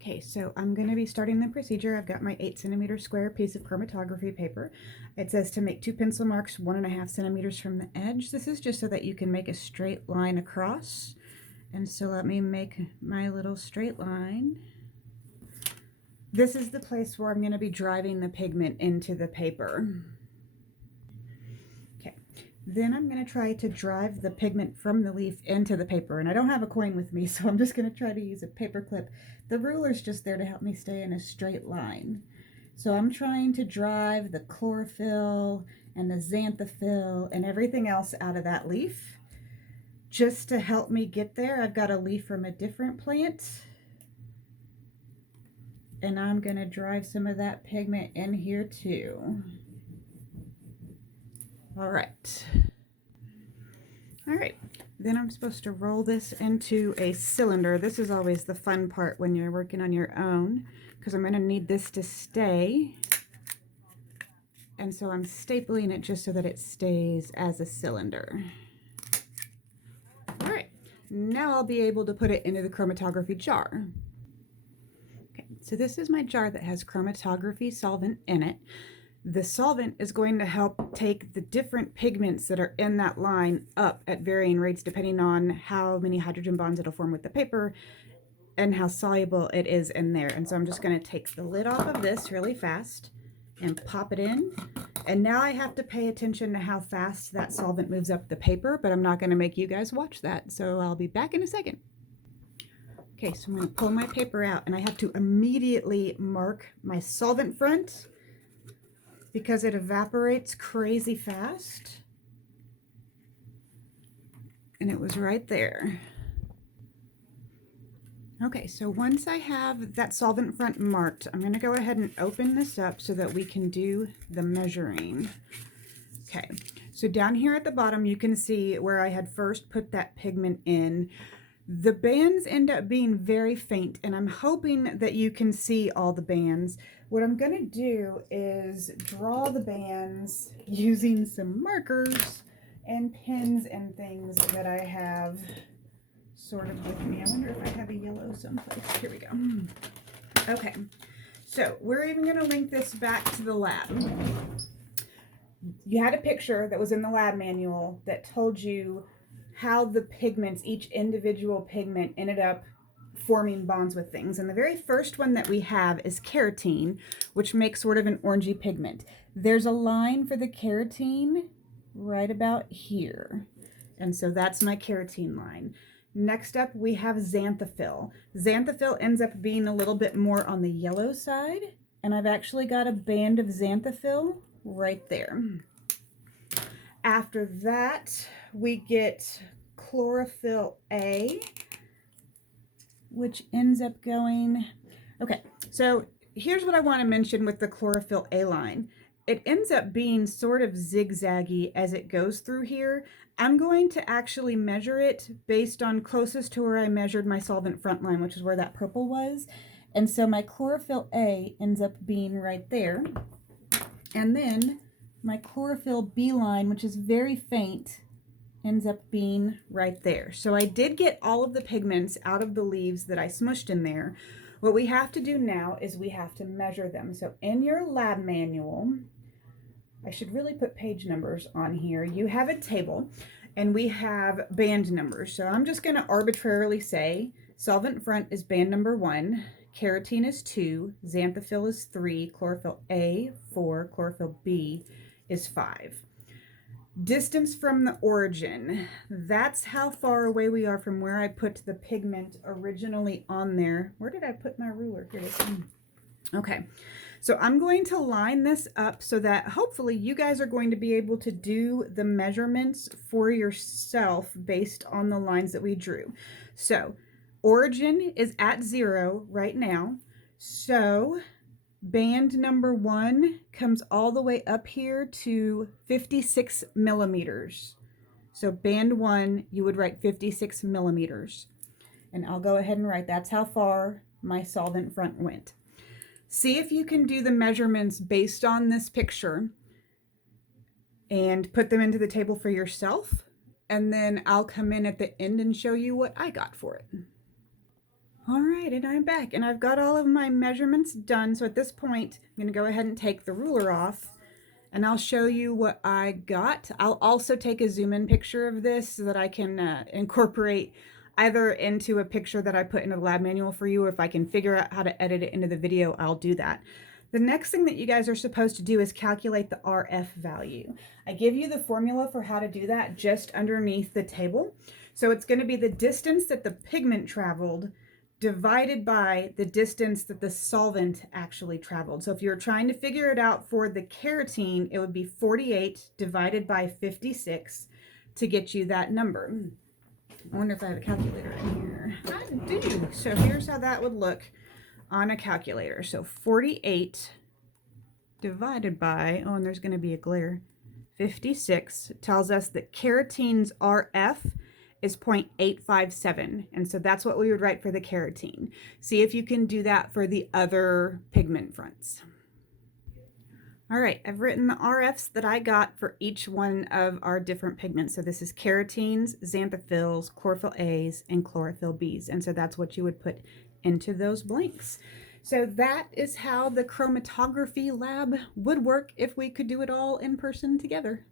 Okay, so I'm going to be starting the procedure. I've got my 8 cm square piece of chromatography paper. It says to make 2 pencil marks 1.5 centimeters from the edge. This is just so that you can make a straight line across. And so let me make my little straight line. This is the place where I'm going to be driving the pigment into the paper. Okay, then I'm going to try to drive the pigment from the leaf into the paper. And I don't have a coin with me, so I'm just going to try to use a paper clip. The ruler's just there to help me stay in a straight line. So I'm trying to drive the chlorophyll and the xanthophyll and everything else out of that leaf. Just to help me get there, I've got a leaf from a different plant. And I'm going to drive some of that pigment in here too. All right. All right. Then I'm supposed to roll this into a cylinder. This is always the fun part when you're working on your own, because I'm going to need this to stay. And so I'm stapling it just so that it stays as a cylinder. All right. Now I'll be able to put it into the chromatography jar. Okay, so this is my jar that has chromatography solvent in it. The solvent is going to help take the different pigments that are in that line up at varying rates depending on how many hydrogen bonds it'll form with the paper and how soluble it is in there. And so I'm just going to take the lid off of this really fast and pop it in. And now I have to pay attention to how fast that solvent moves up the paper, but I'm not going to make you guys watch that. So I'll be back in a second. Okay, so I'm going to pull my paper out and I have to immediately mark my solvent front because it evaporates crazy fast. And it was right there. Okay, so once I have that solvent front marked, I'm going to go ahead and open this up so that we can do the measuring. Okay, so down here at the bottom, you can see where I had first put that pigment in. The bands end up being very faint, and I'm hoping that you can see all the bands. What I'm going to do is draw the bands using some markers and pens and things that I have sort of with me. I wonder if I have a yellow someplace. Here we go. Okay, so we're even going to link this back to the lab. You had a picture that was in the lab manual that told you how the pigments, each individual pigment, ended up forming bonds with things. And the very first one that we have is carotene, which makes sort of an orangey pigment. There's a line for the carotene right about here. And so that's my carotene line. Next up, we have xanthophyll. Xanthophyll ends up being a little bit more on the yellow side. And I've actually got a band of xanthophyll right there. After that, we get chlorophyll A, which ends up going, okay, so here's what I want to mention with the chlorophyll A line. It ends up being sort of zigzaggy as it goes through here. I'm going to actually measure it based on closest to where I measured my solvent front line, which is where that purple was. And so my chlorophyll A ends up being right there. And then my chlorophyll B line, which is very faint, ends up being right there. So I did get all of the pigments out of the leaves that I smushed in there. What we have to do now is we have to measure them. So in your lab manual, I should really put page numbers on here. You have a table and we have band numbers. So I'm just going to arbitrarily say solvent front is band number 1, carotene is 2, xanthophyll is 3, chlorophyll A 4, chlorophyll B is 5. Distance from the origin, that's how far away we are from where I put the pigment originally on there. Where did I put my ruler? Here it is. Okay, so I'm going to line this up so that hopefully you guys are going to be able to do the measurements for yourself based on the lines that we drew. So origin is at 0 right now. So band number 1 comes all the way up here to 56 millimeters. So band 1, you would write 56 millimeters. And I'll go ahead and write that's how far my solvent front went. See if you can do the measurements based on this picture and put them into the table for yourself. And then I'll come in at the end and show you what I got for it. All right, and I'm back, and I've got all of my measurements done. So at this point, I'm gonna go ahead and take the ruler off, and I'll show you what I got. I'll also take a zoom in picture of this so that I can incorporate either into a picture that I put in the lab manual for you, or if I can figure out how to edit it into the video, I'll do that. The next thing that you guys are supposed to do is calculate the RF value. I give you the formula for how to do that just underneath the table. So it's going to be the distance that the pigment traveled divided by the distance that the solvent actually traveled. So if you're trying to figure it out for the carotene, it would be 48 divided by 56 to get you that number. I wonder if I have a calculator in here. I do. So here's how that would look on a calculator. So 48 divided by, oh, and there's going to be a glare, 56 tells us that carotene's RF is 0.857. And so that's what we would write for the carotene. See if you can do that for the other pigment fronts. All right, I've written the RFs that I got for each one of our different pigments. So this is carotenes, xanthophylls, chlorophyll A's, and chlorophyll B's. And so that's what you would put into those blanks. So that is how the chromatography lab would work if we could do it all in person together.